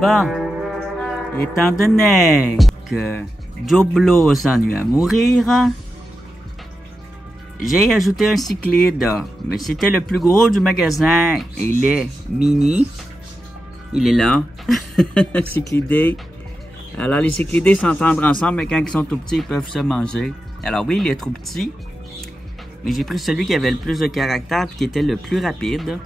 Bon, étant donné que Joe Blow s'ennuie à mourir, j'ai ajouté un cyclide, mais c'était le plus gros du magasin et il est mini. Il est là, cyclidé. Alors les cyclidés s'entendent ensemble, mais quand ils sont tout petits, ils peuvent se manger. Alors oui, il est trop petit, mais j'ai pris celui qui avait le plus de caractère et qui était le plus rapide.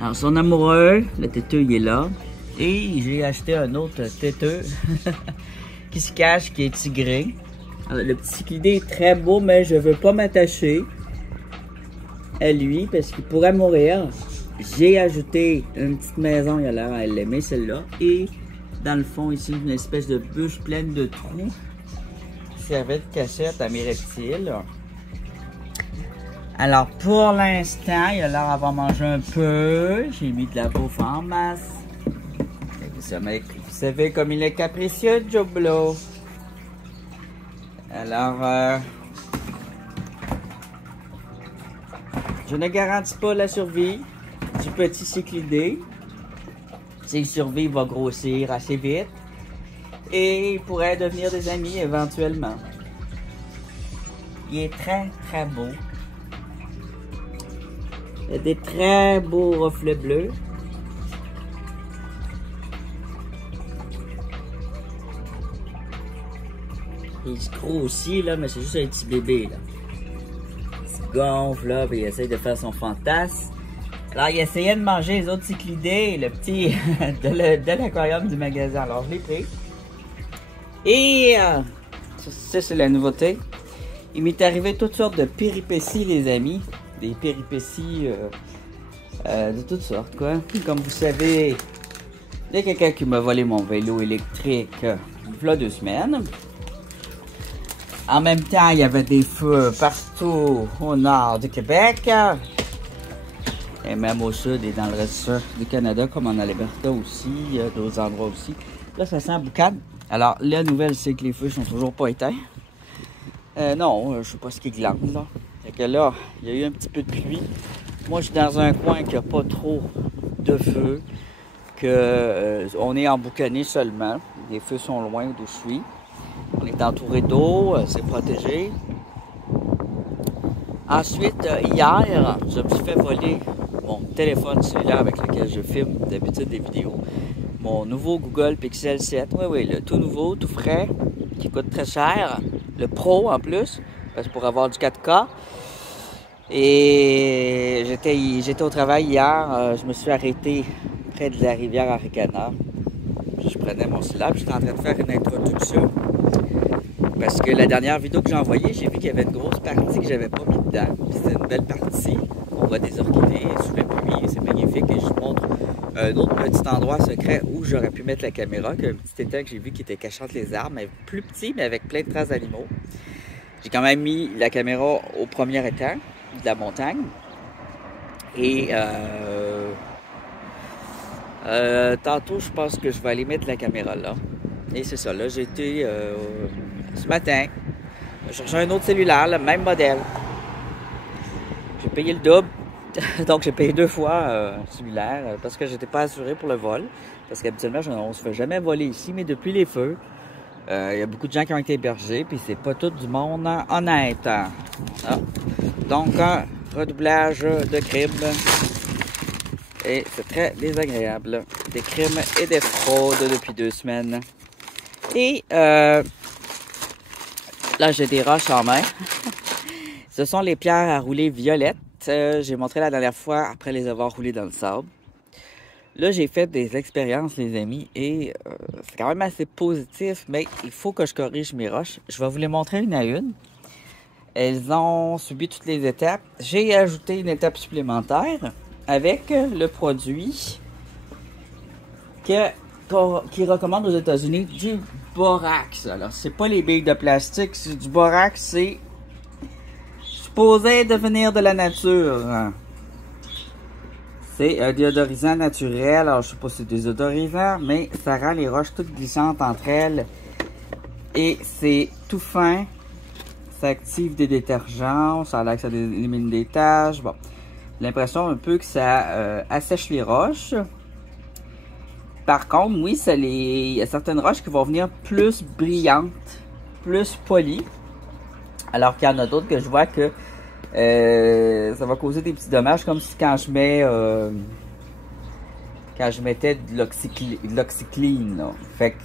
Alors son amoureux, le têteux, il est là. Et j'ai acheté un autre têteux qui se cache, qui est tigré. Alors, le petit cyclidé est très beau, mais je veux pas m'attacher à lui parce qu'il pourrait mourir. J'ai ajouté une petite maison, il a l'air à l'aimer celle-là. Et dans le fond, ici, une espèce de bûche pleine de trous qui servait de cachette à mes reptiles. Alors, pour l'instant, il a l'air d'avoir mangé un peu. J'ai mis de la bouffe en masse. Vous savez comme il est capricieux, Joe Blow. Alors, je ne garantis pas la survie du petit cyclidé. S'il survit, il va grossir assez vite. Et il pourrait devenir des amis éventuellement. Il est très, très beau. Il a des très beaux reflets bleus. Il se grossit, là, mais c'est juste un petit bébé, là. Il se gonfle, là, puis il essaie de faire son fantasme. Alors, il essayait de manger les autres cyclidés, le petit de l'aquarium du magasin. Alors, je l'ai pris. Et, ça, c'est la nouveauté. Il m'est arrivé toutes sortes de péripéties, les amis. Des péripéties de toutes sortes, quoi. Comme vous savez, il y a quelqu'un qui m'a volé mon vélo électrique il y a 2 semaines. En même temps, il y avait des feux partout au nord du Québec. Et même au sud et dans le reste du Canada, comme en Alberta aussi, il y a d'autres endroits aussi. Là, ça sent boucane. Alors, la nouvelle, c'est que les feux sont toujours pas éteints. Non, je sais pas ce qui glande, là. Fait que là, il y a eu un petit peu de pluie. Moi, je suis dans un coin qui n'a pas trop de feu. On est emboucané seulement. Les feux sont loin d'où je suis. On est entouré d'eau, c'est protégé. Ensuite, hier, je me suis fait voler mon téléphone cellulaire avec lequel je filme d'habitude des vidéos. Mon nouveau Google Pixel 7. Oui, le tout nouveau, tout frais, qui coûte très cher. Le Pro en plus, parce que pour avoir du 4K. Et j'étais au travail hier, je me suis arrêté près de la rivière Aricana. Je prenais mon cellulaire, j'étais en train de faire une introduction. Parce que la dernière vidéo que j'ai envoyée, j'ai vu qu'il y avait une grosse partie que j'avais pas mis dedans. C'était une belle partie. On voit des orchidées sous la pluie, c'est magnifique. Et je vous montre un autre petit endroit secret où j'aurais pu mettre la caméra, un petit étang que j'ai vu qui était caché entre les arbres, mais plus petit, mais avec plein de traces d'animaux. J'ai quand même mis la caméra au premier étang de la montagne. Et tantôt, je pense que je vais aller mettre la caméra là. Et c'est ça, là, j'ai été ce matin, chercher un autre cellulaire, le même modèle. J'ai payé le double, donc j'ai payé 2 fois un cellulaire parce que j'étais pas assuré pour le vol. Parce qu'habituellement, on se fait jamais voler ici, mais depuis les feux, il y a beaucoup de gens qui ont été hébergés, puis c'est pas tout du monde honnête. Ah. Donc, un redoublage de crimes. Et c'est très désagréable. Des crimes et des fraudes depuis 2 semaines. Et là, j'ai des roches en main. Ce sont les pierres à rouler violettes. J'ai montré la dernière fois après les avoir roulées dans le sable. Là, j'ai fait des expériences, les amis, et c'est quand même assez positif, mais il faut que je corrige mes roches. Je vais vous les montrer une à une. Elles ont subi toutes les étapes. J'ai ajouté une étape supplémentaire avec le produit qui recommande aux États-Unis du borax. Alors, c'est pas les billes de plastique, c'est du borax, c'est supposé devenir de la nature. C'est un déodorisant naturel. Alors, je sais pas si c'est désodorisant, mais ça rend les roches toutes glissantes entre elles. Et c'est tout fin. Ça active des détergents. Ça a l'air que ça élimine des taches. Bon, l'impression un peu que ça assèche les roches. Par contre, oui, il y a certaines roches qui vont venir plus brillantes, plus polies. Alors qu'il y en a d'autres que je vois que ça va causer des petits dommages, comme si quand je mettais de l'oxyclean, là. Fait que,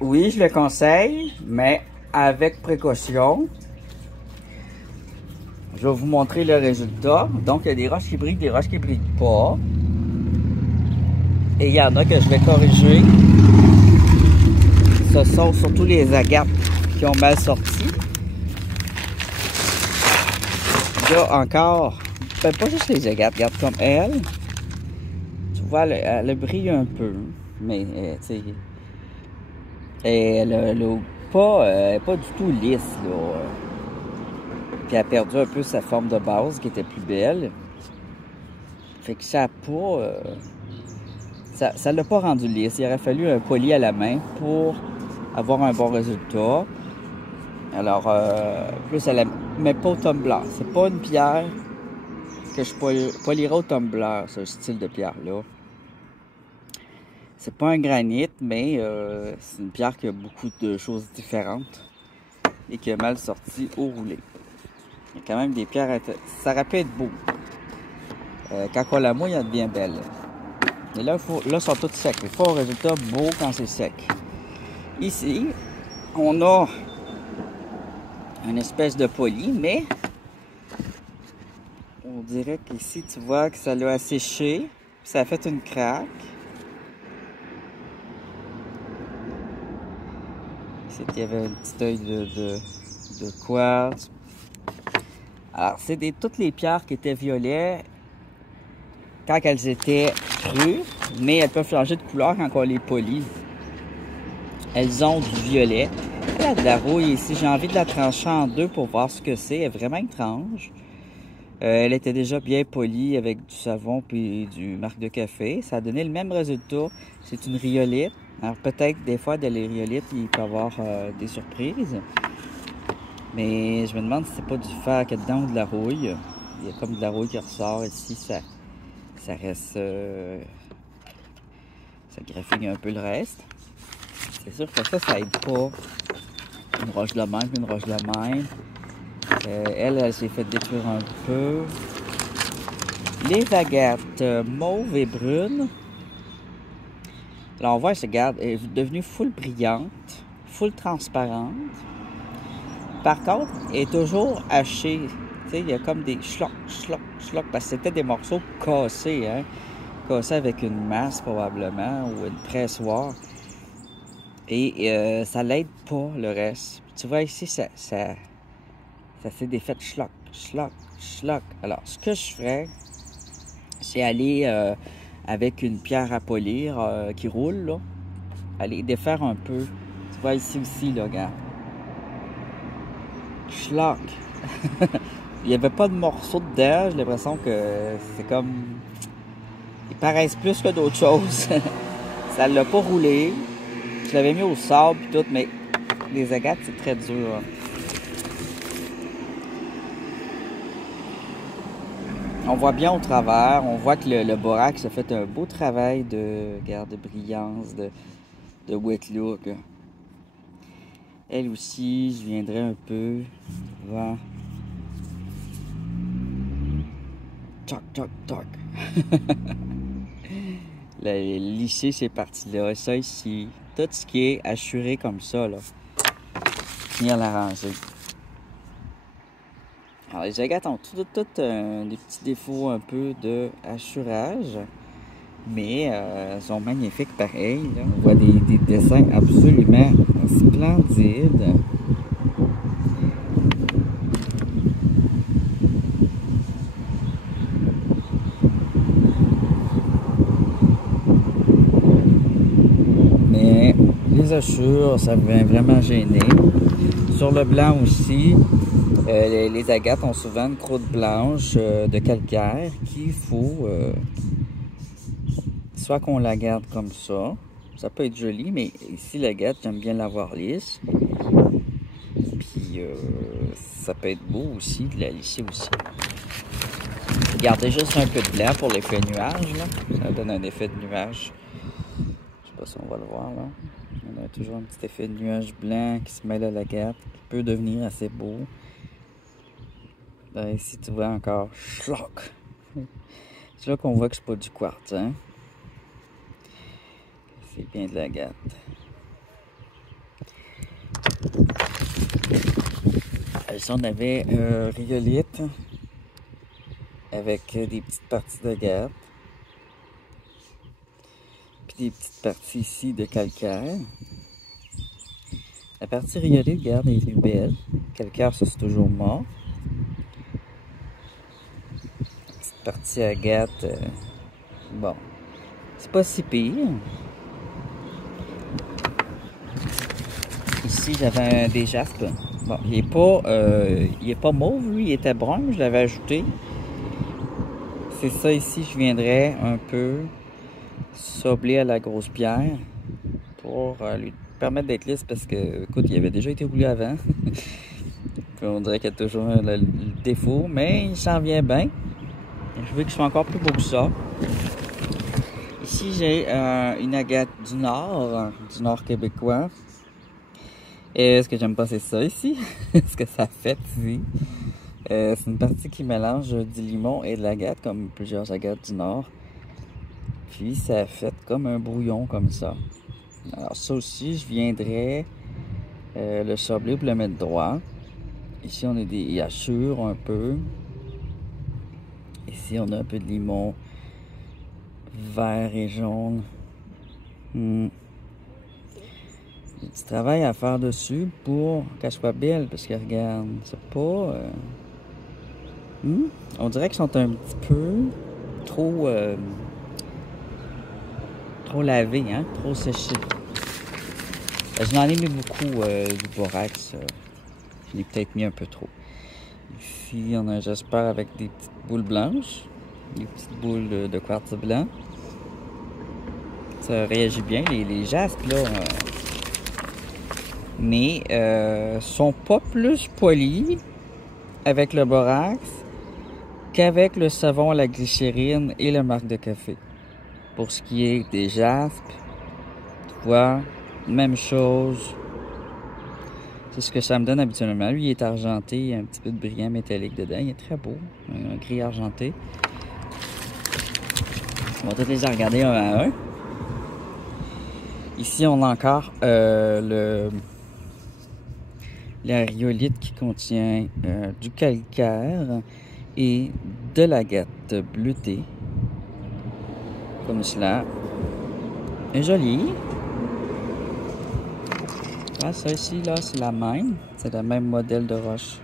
oui, je le conseille, mais avec précaution. Je vais vous montrer le résultat. Donc, il y a des roches qui brillent, des roches qui ne brillent pas. Et il y en a que je vais corriger. Ce sont surtout les agates qui ont mal sorti. Il y a encore, ben pas juste les agates, regarde comme elle. Tu vois, elle brille un peu. Mais, tu sais, elle n'a pas du tout lisse, là. Puis elle a perdu un peu sa forme de base qui était plus belle. Fait que ça n'a pas... ça l'a pas rendu lisse. Il aurait fallu un poli à la main pour avoir un bon résultat. Alors, plus elle ne met pas au tumbler. C'est pas une pierre que je polirais au tumbler, ce style de pierre-là. C'est pas un granit, mais c'est une pierre qui a beaucoup de choses différentes et qui a mal sorti au roulé. Il y a quand même des pierres, ça aurait pu être beau. Quand on la mouille, elle devient belle. Et là, là, sont toutes secs. Il faut un résultat beau quand c'est sec. Ici, on a une espèce de poli, mais on dirait qu'ici, tu vois que ça l'a asséché. Ça a fait une craque. Ici, il y avait un petit œil de quartz. Alors, c'est toutes les pierres qui étaient violettes quand elles étaient crues, mais elles peuvent changer de couleur quand on les polit. Elles ont du violet. Elle a de la rouille ici. J'ai envie de la trancher en deux pour voir ce que c'est. Elle est vraiment étrange. Elle était déjà bien polie avec du savon puis du marc de café. Ça a donné le même résultat. C'est une rhyolite. Alors peut-être des fois, dans les rhyolites, il peut y avoir des surprises. Mais je me demande si c'est pas du fer qu'il y a dedans ou de la rouille. Il y a comme de la rouille qui ressort ici. Ça reste... ça graphine un peu le reste. C'est sûr que ça aide pas. Une roche de même, une roche de même. Elle s'est fait détruire un peu. Les agates mauves et brunes. Là, on voit, regarde, elle est devenue full brillante, full transparente. Par contre, elle est toujours hachée. Tu sais, il y a comme des schlock, parce que c'était des morceaux cassés, hein. Cassés avec une masse, probablement, ou une pressoir. Et ça l'aide pas, le reste. Tu vois, ici, ça s'est défait schlock. Alors, ce que je ferais, c'est aller avec une pierre à polir qui roule, là. Aller défaire un peu. Tu vois, ici aussi, là, regarde. Schlock. Il n'y avait pas de morceaux dedans. J'ai l'impression que c'est comme... Ils paraissent plus que d'autres choses. Ça l'a pas roulé. Je l'avais mis au sable et tout, mais les agates, c'est très dur. Hein. On voit bien au travers. On voit que le borax a fait un beau travail de brillance, de wet look. Elle aussi, je viendrai un peu vers... Toc. Lisser ces parties-là, ça ici, tout ce qui est assuré comme ça, là, venir l'arranger. Alors, les agates ont toutes des petits défauts un peu de assurage, mais elles sont magnifiques pareil. Là. On voit des dessins absolument splendides. Mais les hachures, ça vient vraiment gêner. Sur le blanc aussi, les agates ont souvent une croûte blanche de calcaire qu'il faut soit qu'on la garde comme ça. Ça peut être joli, mais ici l'agate, j'aime bien l'avoir lisse. Puis ça peut être beau aussi, de la lisser aussi. Gardez juste un peu de blanc pour l'effet nuage, là. Ça donne un effet de nuage. Je sais pas si on va le voir, là. On a toujours un petit effet de nuage blanc qui se mêle à l'agate, qui peut devenir assez beau. Là, ici, tu vois encore schlock. C'est là qu'on voit que c'est pas du quartz, hein. C'est bien de l'agate. Ici, on avait un rhyolite avec des petites parties d'agate. Puis des petites parties ici de calcaire. La partie rhyolite, regarde, elle est belle. Calcaire, ça c'est toujours mort. La petite partie agate, bon, c'est pas si pire. Ici, j'avais des jaspes. Bon, il est pas mauve, lui, il était brun, je l'avais ajouté. C'est ça ici, je viendrais un peu sabler à la grosse pierre pour lui permettre d'être lisse parce que, écoute, il avait déjà été roulé avant. Puis on dirait qu'il y a toujours le défaut, mais il s'en vient bien. Je veux qu'il soit encore plus beau que ça. Ici, j'ai une agate du nord québécois. Et ce que j'aime pas, c'est ça ici. Ce que ça fait ici. C'est une partie qui mélange du limon et de l'agate, comme plusieurs agates du nord. Puis ça fait comme un brouillon comme ça. Alors ça aussi, je viendrais le sabler pour le mettre droit. Ici, on a des hachures un peu. Ici, on a un peu de limon vert et jaune. Il y a du travail à faire dessus pour qu'elle soit belle, parce que regarde, c'est pas... on dirait qu'ils sont un petit peu trop lavés, hein, trop séchés. Je n'en ai mis beaucoup du borax. Je l'ai peut-être mis un peu trop. Ici, on a un jasper avec des petites boules blanches, des petites boules de quartz blanc. Ça réagit bien, les jaspes, là. Mais sont pas plus polis avec le borax qu'avec le savon à la glycérine et le marc de café. Pour ce qui est des jaspes, tu vois, même chose. C'est ce que ça me donne habituellement. Lui, il est argenté, il y a un petit peu de brillant métallique dedans. Il est très beau, un gris argenté. On va peut-être les regarder un à un. Ici, on a encore la rhyolite qui contient du calcaire et de l'agate bleutée. Comme cela. Et joli. Ah, ça ici, là, c'est la même. C'est le même modèle de roche.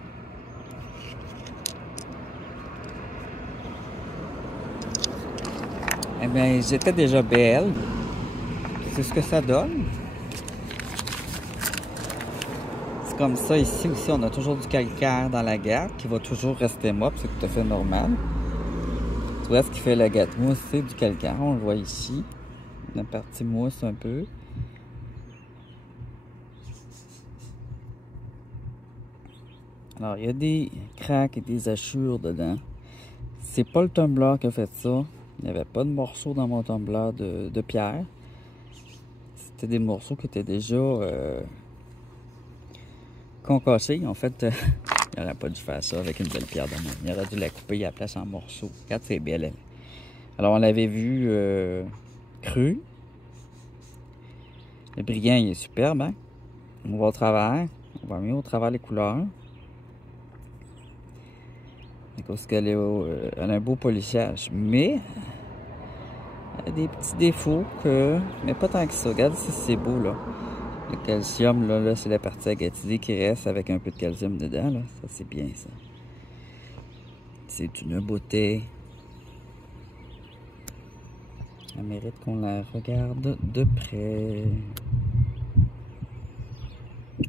Eh bien, ils étaient déjà belles. C'est ce que ça donne. C'est comme ça ici aussi, on a toujours du calcaire dans l'agate qui va toujours rester mop, c'est tout à fait normal. Tu vois ce qui fait l'agate mousse, c'est du calcaire, on le voit ici. La partie mousse un peu. Alors, il y a des craques et des hachures dedans. C'est pas le tumbler qui a fait ça. Il n'y avait pas de morceaux dans mon tumbler de pierre. C'était des morceaux qui étaient déjà concassés. En fait, il n'aurait pas dû faire ça avec une belle pierre de main. Il aurait dû la couper à la place en morceaux. Regarde, c'est belle. Alors, on l'avait vu cru. Le brillant, il est superbe. Hein? On va au travers. On va mieux au travers les couleurs. Parce qu'elle a un beau polissage. Mais elle a des petits défauts mais pas tant que ça. Regarde si c'est beau là. Le calcium, là c'est la partie agatisée qui reste avec un peu de calcium dedans. Là. Ça c'est bien ça. C'est une beauté. Elle mérite qu'on la regarde de près.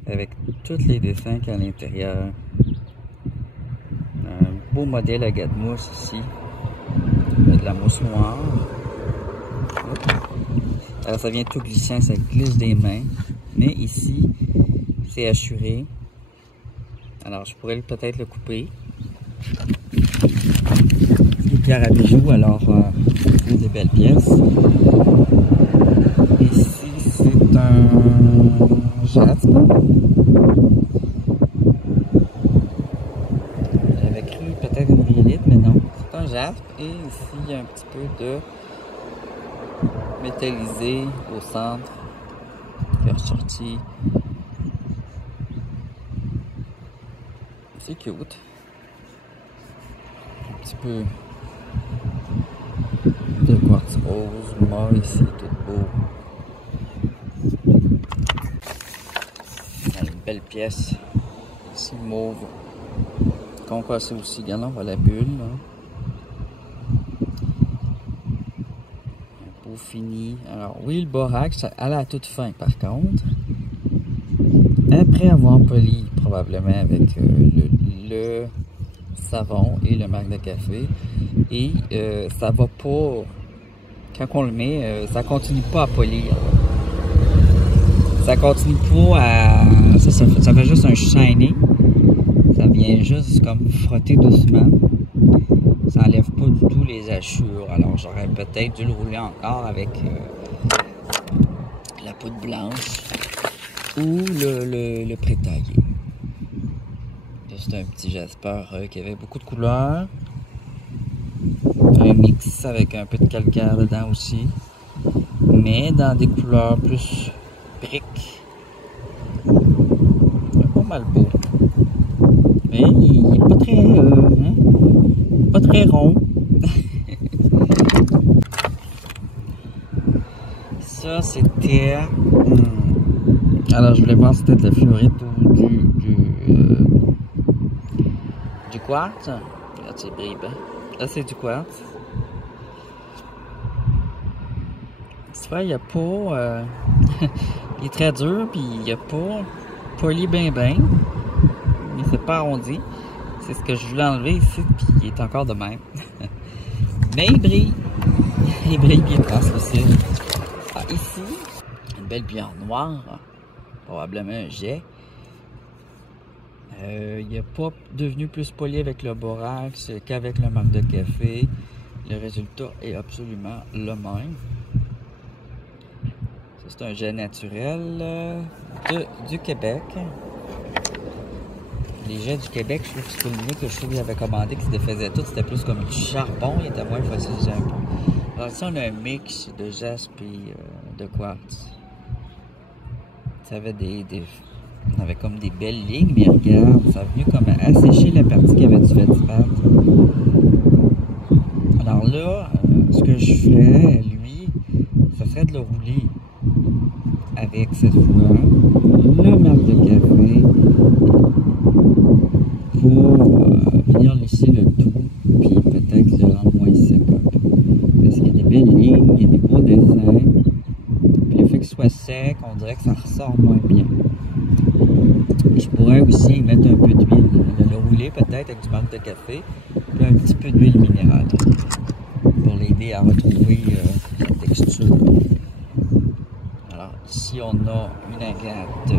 Avec tous les dessins qu'il y a à l'intérieur. Un beau modèle agate mousse ici. De la mousse noire. Alors ça vient tout glissant, ça glisse des mains. Mais ici, c'est hachuré. Alors je pourrais peut-être le couper. Ce qui est pierre à bijoux, alors des belles pièces. Ici, c'est un jaspe. J'avais cru peut-être une rhyolite, mais non. C'est un jaspe. Et ici, il y a un petit peu de métallisé au centre qui est ressorti. C'est cute. Un petit peu de quartz rose, mort ici, tout beau. Une belle pièce. Ici, mauve. Concassé aussi, regarde, on voit la bulle. Là. Un beau fini. Alors, oui, le borax, à la toute fin, par contre. Après avoir poli, probablement avec le savon et le marc de café. Et ça va pas, quand on le met, ça continue pas à polir. Ça continue pas à, ça fait juste un shiny. Ça vient juste comme frotter doucement. Ça enlève pas du tout les hachures. Alors j'aurais peut-être dû le rouler encore avec la poudre blanche ou le pré-taillé. C'est un petit jasper qui avait beaucoup de couleurs. Un mix avec un peu de calcaire dedans aussi. Mais dans des couleurs plus briques. Pas mal beau. Mais il n'est pas très, pas très rond. Ça, c'était... Alors, je voulais voir si c'était de la fluorite ou du quartz. Regarde, c'est bribe. Là, c'est du quartz. C'est vrai, il n'y a pas... il est très dur, puis il n'y a pas poli ben. Mais c'est pas arrondi. C'est ce que je voulais enlever ici, puis il est encore de même. Mais il brille. Il brille bien translucide. Ah, ici, une belle pierre noire. Probablement un jet. Il n'est pas devenu plus poli avec le borax qu'avec le marc de café. Le résultat est absolument le même. C'est un jet naturel du Québec. Les jets du Québec, je trouve que c'est le que je trouve qu'il avait commandé, qui se défaisait tout. C'était plus comme du charbon, il était moins fossilisé un peu. Alors ici, on a un mix de jaspe et de quartz. Ça avait on avait comme des belles lignes, mais regarde, ça a venu comme assécher la partie qui avait du fait disparaître. Alors là, ce que je ferais, lui, ça serait de le rouler avec cette fois le marc de café pour venir lisser le tout, puis peut-être le rendre moins sec un peu. Parce qu'il y a des belles lignes, il y a des beaux dessins, puis le fait qu'il soit sec, on dirait que ça ressort moins bien. Je pourrais aussi mettre un peu d'huile, le rouler peut-être avec du marc de café, puis un petit peu d'huile minérale pour l'aider à retrouver la texture. Alors ici on a une agate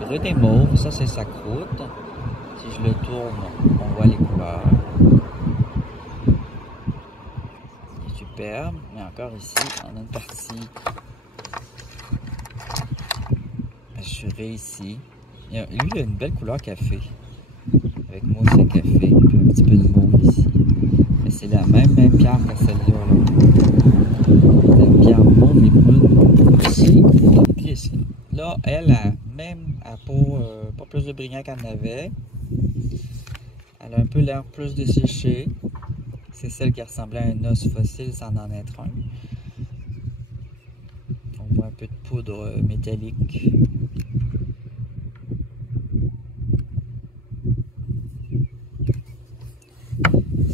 brune et mauve, ça c'est sa croûte. Si je le tourne, on voit les couleurs. C'est superbe, mais encore ici, on a une partie assurée ici. Lui, il a une belle couleur café, avec mousse et café, puis un petit peu de mauve ici. Mais c'est la même pierre que celle-là. Là. La pierre mauve et brune ici. Puis ici. Là, elle a même pas plus de brillant qu'elle avait. Elle a un peu l'air plus desséchée. C'est celle qui ressemblait à un os fossile sans en être un. On voit un peu de poudre métallique.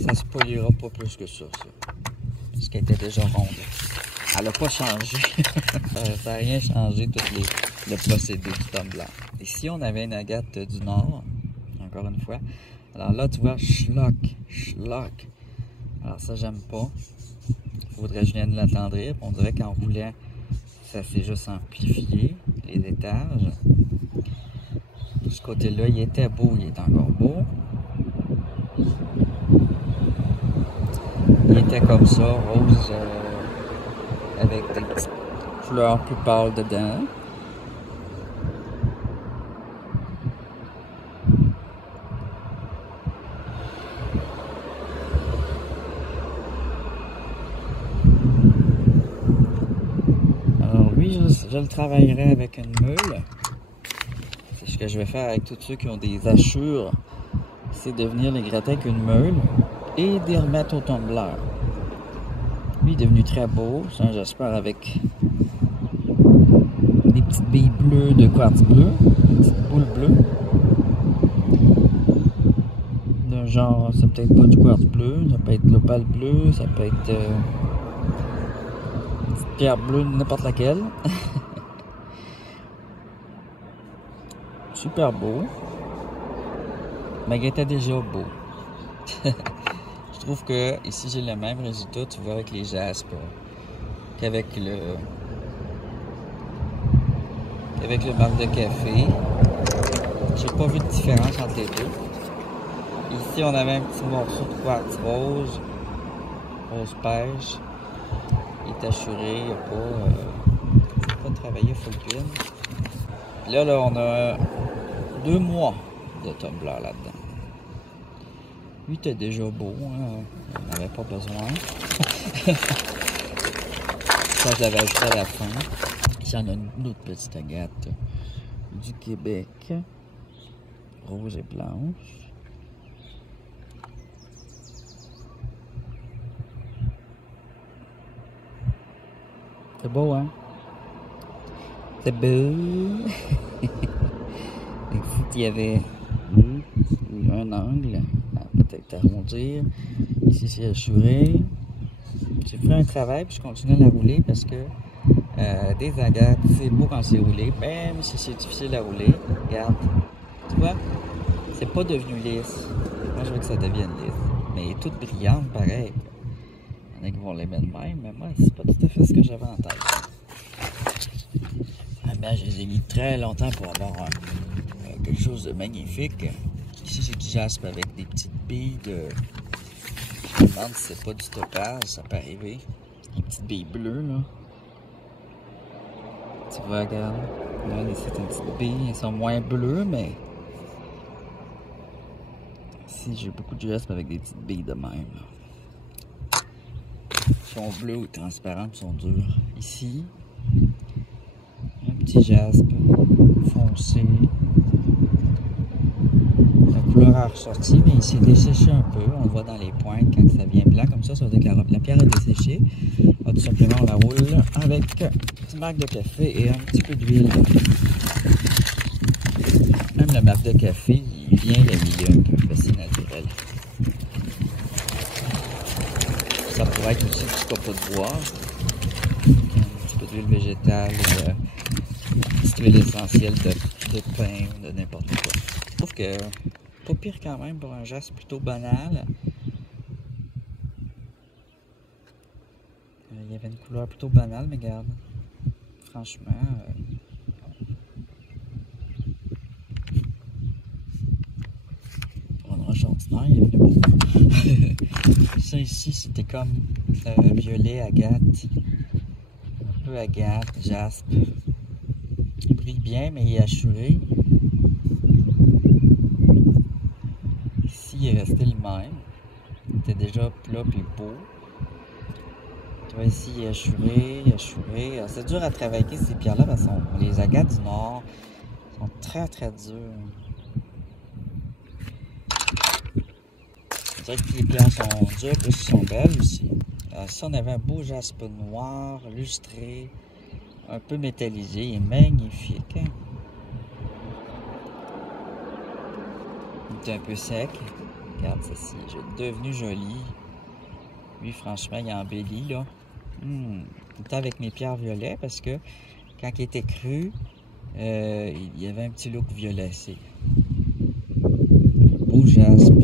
Ça se polira pas plus que ça. Parce qu'elle était déjà ronde. Elle n'a pas changé. Ça n'a rien changé, tout le procédé du tome blanc. Ici, on avait une agate du Nord. Encore une fois. Alors là, tu vois, schlock. Alors ça, j'aime pas. Il faudrait que je vienne l'attendrir. On dirait qu'en roulant, ça s'est juste amplifié, les étages. De ce côté-là, il était beau, il est encore beau. il était comme ça, rose, avec des petites fleurs plus pâles dedans. Alors lui, je le travaillerai avec une meule. C'est ce que je vais faire avec tous ceux qui ont des hachures. C'est de venir les gratter avec une meule et de les remettre au tumbler. Lui est devenu très beau. C'est un jasper avec des petites billes bleues de quartz bleu, des petites boules bleues. D'un genre, c'est peut-être pas du quartz bleu, ça peut être l'opale bleu, ça peut être une petite pierre bleue, n'importe laquelle. Super beau. Mais il était déjà beau. Je trouve que ici j'ai le même résultat, tu vois, avec les jaspes qu'avec le marc de café. J'ai pas vu de différence entre les deux. Ici on avait un petit morceau de quartz rose pêche. Il est assuré, il n'y a pas travaillé full pin. Puis là, on a 2 mois de tumbler là-dedans. Lui était déjà beau, hein? On n'avait pas besoin. Ça, je l'avais ajouté à la fin. Ici, on a une autre petite agate du Québec, rose et blanche. C'est beau, hein? C'est beau! Ici, il y avait un angle, peut-être arrondir. Ici, c'est assuré. J'ai fait un travail, puis je continue à la rouler parce que des agates, c'est beau quand c'est roulé, même si c'est difficile à rouler. Regarde, tu vois, c'est pas devenu lisse. Moi, je veux que ça devienne lisse, mais elle est toute brillante, pareil. Il y en a qui vont l'aimer de même, mais moi, c'est pas tout à fait ce que j'avais en tête. Ah ben, je les ai mis très longtemps pour avoir quelque chose de magnifique. Ici, j'ai du jaspe avec des petites billes de... Je me demande si c'est pas du topaz, ça peut arriver. Des petites billes bleues, là. Tu vois, regarde. Là, c'est une petite bille. Elles sont moins bleues, mais... Ici, j'ai beaucoup de jaspe avec des petites billes de même. Elles sont bleues ou transparentes, elles sont dures. Ici, un petit jaspe foncé. La couleur a ressorti, mais il s'est desséché un peu. On le voit dans les pointes quand ça vient blanc. Comme ça veut dire que la pierre est desséchée. Alors, tout simplement, on la roule avec un petit marc de café et un petit peu d'huile. Même le marc de café, il vient le milieu un peu, c'est naturel. Ça pourrait être aussi du copeaux de bois. Un petit peu d'huile végétale, une petite huile essentielle de pain ou de n'importe quoi. Je trouve que pas pire quand même pour un geste plutôt banal. Il y avait une couleur plutôt banale, mais regarde, franchement, pour une roche ordinaire, il est venu beau. Ça ici, c'était comme violet, agate, un peu agate, jaspe. Il brille bien, mais il est assuré. Ici, il est resté le même. Il était déjà plat et beau. Tu vois ici, il est assuré, c'est dur à travailler ces pierres-là parce que les agates du nord sont très très dures. Je dirais que les pierres sont dures et sont belles aussi. Si on avait un beau jaspe noir, lustré, un peu métallisé, il est magnifique. Hein? Il est un peu sec. Regarde ceci, il est devenu joli. Lui, franchement, il embellit là. Tout le temps avec mes pierres violettes parce que quand il était cru, il y avait un petit look violet. Un beau jaspe.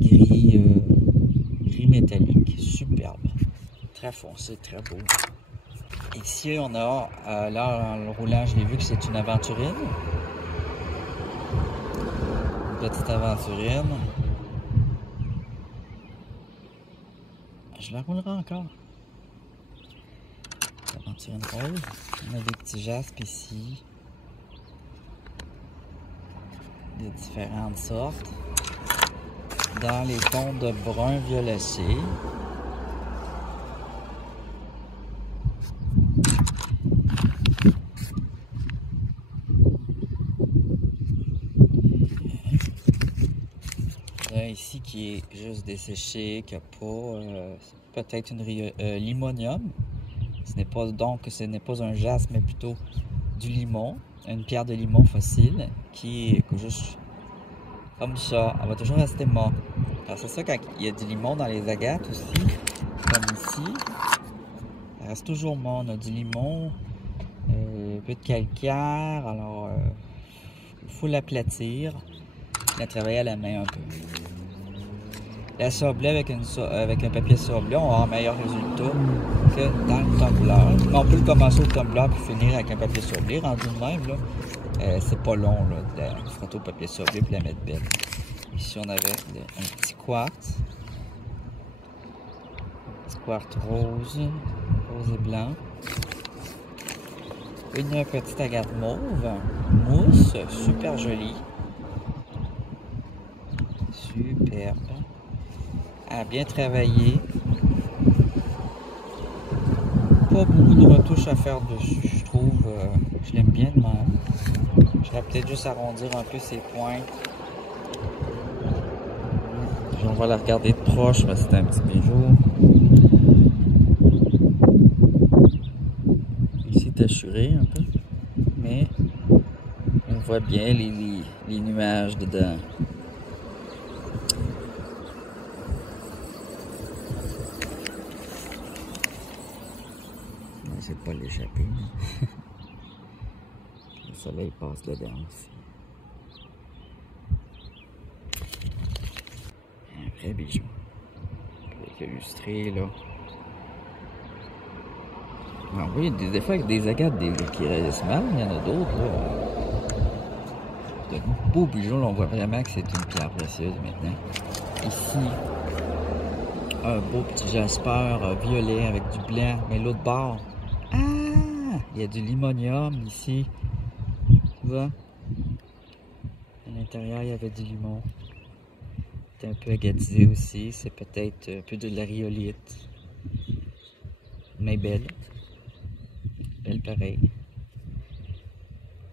Gris métallique. Superbe. Très foncé, très beau. Ici, on a, là, en le roulant, je l'ai vu que c'est une aventurine. Une petite aventurine. je la roulerai encore. On va en tirer une rose. On a des petits jaspes ici. De différentes sortes. Dans les tons de brun violacé. Là, ici qui est juste desséché, qui n'a pas peut-être une limonium. Ce n'est pas un jaspe, mais plutôt du limon, une pierre de limon fossile qui est juste comme ça. Elle va toujours rester morte. Alors c'est ça quand il y a du limon dans les agates aussi, comme ici. Elle reste toujours morte. On a du limon, un peu de calcaire. Alors il faut l'aplatir, la travailler à la main un peu. La sablée avec un papier sablé, on va avoir un meilleur résultat que dans le tumbler. Mais on peut le commencer au tumbler puis finir avec un papier sablé. Rendu de même, c'est pas long là, de la frotter au papier sablé puis la mettre belle. Ici, on avait un petit quartz. Un petit quartz rose et blanc. Une petite agate mauve, mousse, super jolie. Superbe. À bien travailler. Pas beaucoup de retouches à faire dessus, je trouve. Je l'aime bien de même. Je vais peut-être juste arrondir un peu ses pointes. Puis on va la regarder de proche parce que c'est un petit bijou. Ici, tacuré un peu. Mais on voit bien les nuages dedans. Je ne sais pas l'échapper. Le soleil passe dedans aussi. Un vrai bijou. Avec illustré là. Alors, oui, des fois avec des agates qui réalisent mal, il y en a d'autres là. De beaux bijoux, là, on voit vraiment que c'est une pierre précieuse maintenant. Ici, un beau petit jasper violet avec du blanc, mais l'autre bord. Ah! Il y a du limonium ici. Tu vois? À l'intérieur, il y avait du limon. C'est un peu agatisé aussi. C'est peut-être un peu de la rhyolite. Mais belle. Belle pareil.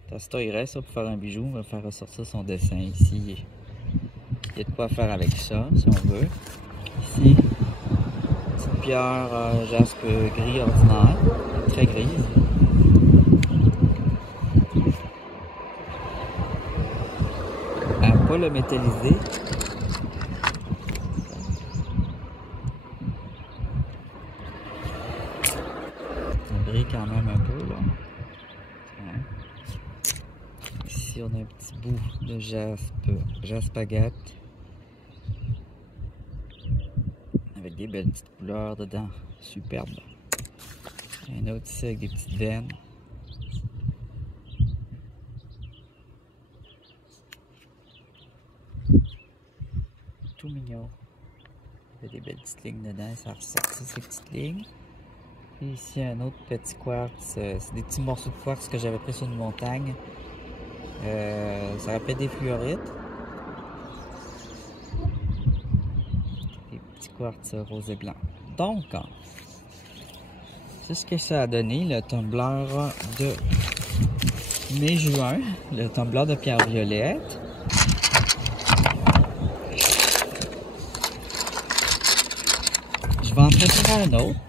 Tasta, il reste ça pour faire un bijou. On va faire ressortir son dessin ici. Il y a de quoi faire avec ça, si on veut. Ici, petite pierre jaspe gris ordinaire. Très grise. À ne pas le métalliser. Ça brille quand même un peu là. Ouais. Ici on a un petit bout de jaspe agate. Avec des belles petites couleurs dedans. Superbe. Un autre ici avec des petites veines. Tout mignon. Il y a des belles petites lignes dedans, ça ressort ces petites lignes. Et ici un autre petit quartz, c'est des petits morceaux de quartz que j'avais pris sur une montagne. Ça rappelle des fluorites. Des petits quartz rose et blanc. Donc, c'est ce que ça a donné le tumbler de mai-juin, le tumbler de pierre violette. Je vais en préparer un autre.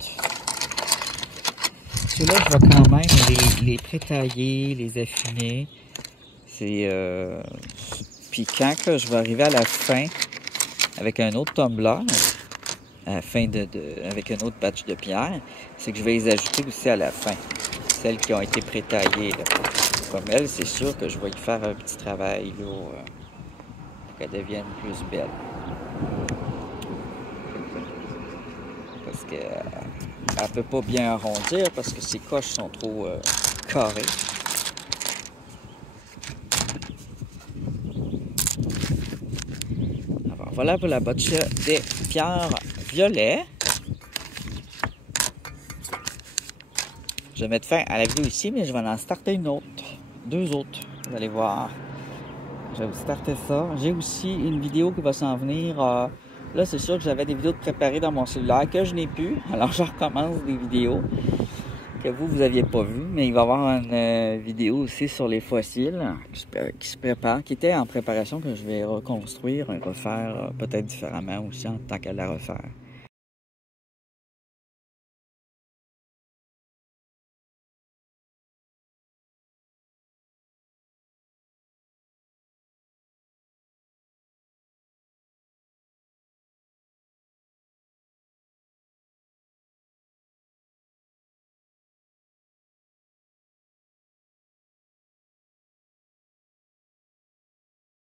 Ceux-là, je vais quand même les prétailler, les affiner. Puis quand que je vais arriver à la fin avec un autre tumbler, à la fin avec un autre batch de pierre, c'est que je vais les ajouter aussi à la fin. Celles qui ont été prétaillées. Là. Comme elle, c'est sûr que je vais y faire un petit travail là, pour qu'elle devienne plus belle. Parce qu'elle ne peut pas bien arrondir parce que ses coches sont trop carrées. Alors voilà pour la botche des pierres violettes. Je vais mettre fin à la vidéo ici, mais je vais en starter une autre. 2 autres, vous allez voir. Je vais vous starter ça. J'ai aussi une vidéo qui va s'en venir. Là, c'est sûr que j'avais des vidéos de préparées dans mon cellulaire que je n'ai plus. Alors, je recommence des vidéos que vous aviez pas vues. Mais il va y avoir une vidéo aussi sur les fossiles qui se prépare, qui était en préparation, que je vais reconstruire et refaire peut-être différemment aussi en tant qu'à la refaire.